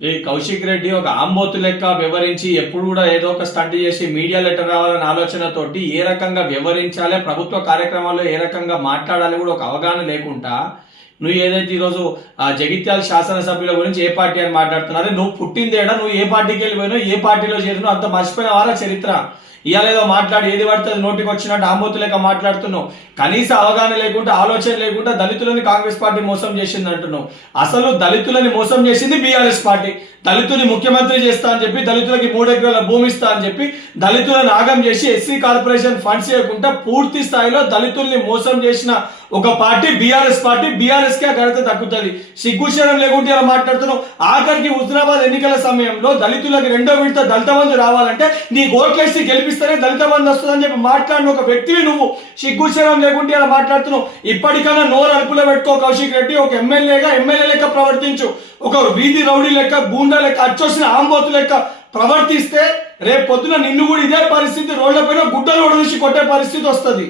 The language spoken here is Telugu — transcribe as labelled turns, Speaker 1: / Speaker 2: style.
Speaker 1: ఈ కౌశిక్ రెడ్డి ఒక ఆంబోతు లెక్క వివరించి ఎప్పుడు కూడా ఏదో ఒక స్టంట్ చేసి మీడియా లెటర్ రావాలనే ఆలోచనతోటి ఏ రకంగా వివరించాలి ప్రభుత్వ కార్యక్రమాల్లో ఏ రకంగా మాట్లాడాలి కూడా ఒక అవగాహన లేకుండా నువ్వు ఏదైతే ఈరోజు ఆ జగిత్యాల శాసనసభ్యుల గురించి ఏ పార్టీ అని మాట్లాడుతున్నారో నువ్వు పుట్టిందేడా నువ్వు ఏ పార్టీకి వెళ్ళిపోయినావు ఏ పార్టీలో చేరినావు అంత మర్చిపోయిన వారా చరిత్ర. ఇవాళ మాట్లాడి ఏది పడుతుంది నోటికి వచ్చినట్టు ఆంబోతు లేక మాట్లాడుతున్నావు. కనీస అవగాహన లేకుండా ఆలోచన లేకుండా దళితులని కాంగ్రెస్ పార్టీ మోసం చేసింది అంటున్నావు. అసలు దళితులని మోసం చేసింది బీఆర్ఎస్ పార్టీ. దళితుని ముఖ్యమంత్రి చేస్తా అని చెప్పి దళితులకి మూడెకరాల భూమి ఇస్తా అని చెప్పి దళితులను ఆగం చేసి ఎస్సీ కార్పొరేషన్ ఫండ్స్ ఇవ్వకుండా పూర్తి స్థాయిలో దళితుల్ని మోసం చేసిన ఒక పార్టీ బీఆర్ఎస్ పార్టీ బీఆర్ఎస్ కే ఘనత తగ్గుతుంది సిగ్గుశరం లేకుంటే ఇలా మాట్లాడుతున్నావు. ఆఖరికి హుజరాబాద్ ఎన్నికల సమయంలో దళితులకు రెండో విడత దళిత బంధు రావాలంటే నీ ఓట్లేసి ఇస్తేనే దళిత బంధు వస్తుందని చెప్పి మాట్లాడిన ఒక వ్యక్తివి నువ్వు. సిగ్గుచరం లేకుంటే ఇలా మాట్లాడుతున్నావు. ఇప్పటికైనా నోరు అదుపులో పెట్టుకో కౌశిక్ రెడ్డి ఒక ఎమ్మెల్యేగా ఎమ్మెల్యే లెక్క ప్రవర్తించు. ఒక వీధి రౌడీ లెక్క గూండా లెక్క అచ్చొచ్చిన ఆంబోతు లెక్క ప్రవర్తిస్తే రేపు పొద్దున నిన్ను కూడా ఇదే పరిస్థితి రోడ్ల పైన గుడ్డలు ఉడదీసి కొట్టే పరిస్థితి వస్తుంది.